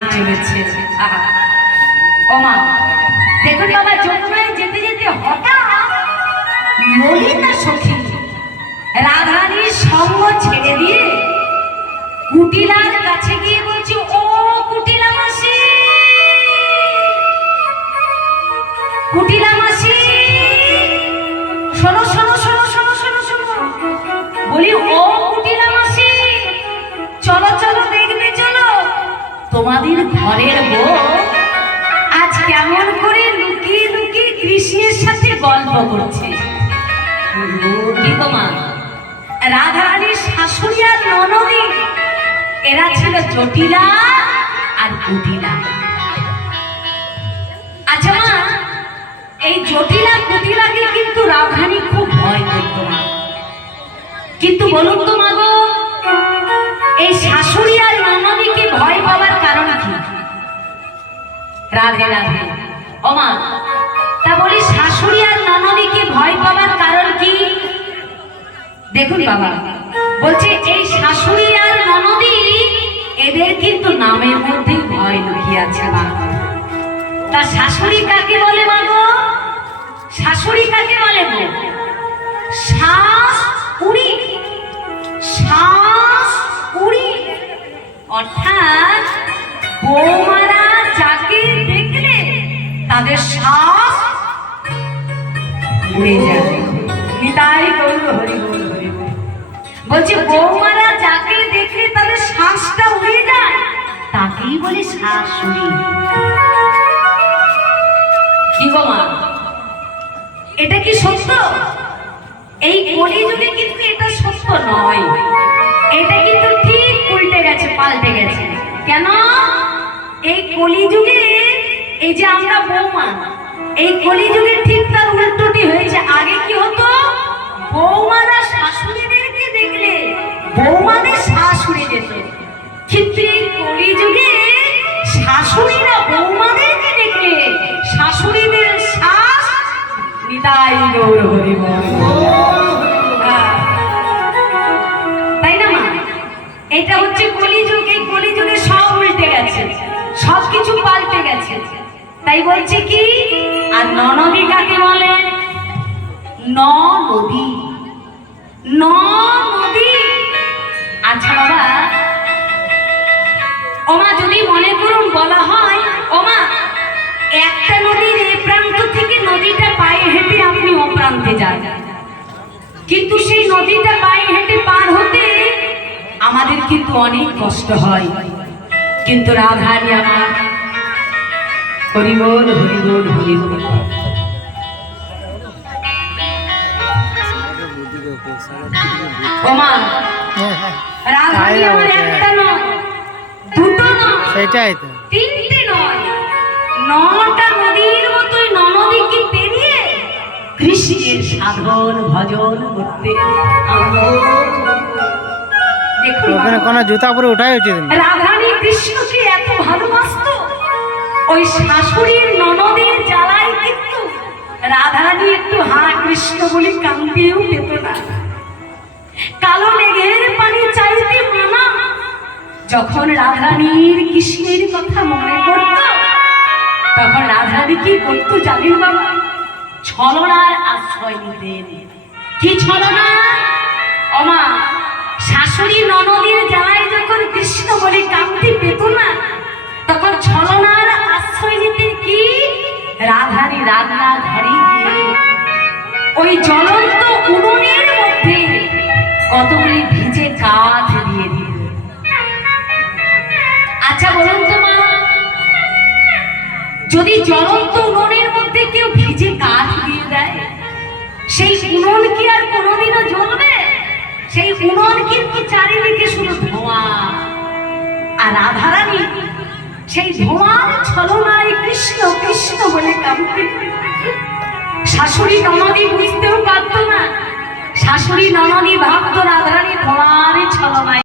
চলেছে। ওমা দেখুন বাবা, যমুনায় যেতে যেতে হঠাৎ ললিতা সখী রাধারানীর সঙ্গ ছেড়ে দিয়ে কুটিলার কাছে গিয়ে বলছে, ও কুটিলা মাসি, কুটিলা মাসি, শোনো শোনো শোনো শোনো শোনো শোনো, বলি ও কুটিলা মাসি, চলো চলো দেখবে, চলো তোমাদের ঘরের বউ আজ কেমন করে লুকিয়ে লুকিয়ে কৃষ্ণের সাথে গল্প করছে। কি গো মা, রাধারানীর শাশুড়ি আর ননদী এরা ছিল জটিলা আর কুটিলা। আচ্ছা মা, এই জটিলা কুটিলাকে কিন্তু রাধারানী খুব ভয় করত না। কিন্তু বলুন তো মা গো, এই শাশুড়ি আর ননদীকে ভয় পাওয়ার কারণ কি? রাধে রাধে। ও মা, তা বলি শাশুড়ি আর ননদীকে ভয় পাওয়ার কারণ কি? দেখুন বাবা, বলছে এই শাশুড়ি আর ননদী এদের কিন্তু নামের মধ্যে ভয় লুকিয়ে আছে মা। তা শাশুড়ি কাকে বলে মা গো? শাশুড়ি কাকে বলে গো? শাশুড়ি, শাশুড়ি অর্থাৎ বৌমারা যাকে দেখলে তাদের শ্বাস উড়ে যায়। নিতাই গৌর হরি বল হরি বল। বলছে বৌমারা যাকে দেখলে তাদের শ্বাসটা উড়ে যায় তাকেই বলে শাশুড়ি। কি গো মা, এটা কি সত্য? এই কলিযুগে কিন্তু এটা সত্য নয়, এটা কিন্তু ঠিক উল্টে গেছে, পাল্টে গেছে। কেন? এই কলিযুগে এই যে আমরা বৌমা, এই কলিযুগে ঠিক তার উল্টোটি হয়েছে। আগে কি হতো? বৌমারা শাশুড়িদেরকে দেখলে বৌমাদের শাশুড়ি যেত, কিন্তু এই কলিযুগে শাশুড়িরা বৌমাদেরকে দেখলে শাশুড়িদের শ্বাস নিতাই গৌর হরি বল। তাই না মা? এটা হচ্ছে কলিযুগ। এই কলিযুগে সব উল্টে গেছে, সবকিছু পাল্টে গেছে। তাই বলছে কি, আর ননদী কাকে বলে? নদী, নদী। আচ্ছা বাবা, ওমা যদি মনে করুন বলা হয়, ওমা একটা নদীর এ প্রান্ত থেকে নদীটা পায়ে হেঁটে আপনি ও প্রান্তে যান, কিন্তু সেই নদীটা পায়ে হেঁটে পার হতে আমাদের কিন্তু অনেক কষ্ট হয়। কিন্তু রাধারানী আমার হরি বল হরি বল হরি বল। ওমা রাধারানী আমার একটা নয়, দুটো নয়, সেটাই তো, তিনটে নয়, 9টা নদীর মতোই ননদীকে পেরিয়ে কৃষ্ণের সাধন ভজন করতে। দেখুন কোনো জুতা পরে উঠাই উচিত। রাধারানী কৃষ্ণকে এত ভালোবাসতো, ওই শাশুড়ির ননদের জ্বালায় কিন্তু রাধারানী একটু হা কৃষ্ণ বলে কান্দিও পেত না। কালো মেঘের পানি চাইতে মানা যখন রাধারানীর কৃষ্ণের কথা মনে করত, তখন রাধারানী কি করতো জানেন বাবা? ছলনার আশ্রয় নিতেন। কি ছলনা? ওমা শাশুড়ি ননদের জ্বালায় যখন কৃষ্ণ বলে কান্তি পেত না, তখন ছলনার আশ্রয় নিতেন। কি? রাধারানী রান্না ঘরে গিয়ে ওই জ্বলন্ত উনুনের মধ্যে কতগুলি ভিজে কাঠ দিয়ে দিল। আচ্ছা বলুন তো মা, যদি জ্বলন্ত উনুনের মধ্যে কেউ ভিজে কাঠ দিয়ে দেয়, সেই উনুন কি আর কোনোদিনও জ্বলবে? সেই উনুন কিন্তু চারিদিকে শুধু ধোঁয়া। আর রাধারানী সেই ধোঁয়ার ছলনায় কৃষ্ণ কৃষ্ণ বলে কাঁদতে। শাশুড়ি ননদী বুঝতেও পারত না, শাশুড়ি ননদী ভাবত রাধারানী ধোঁয়ার ছলনায়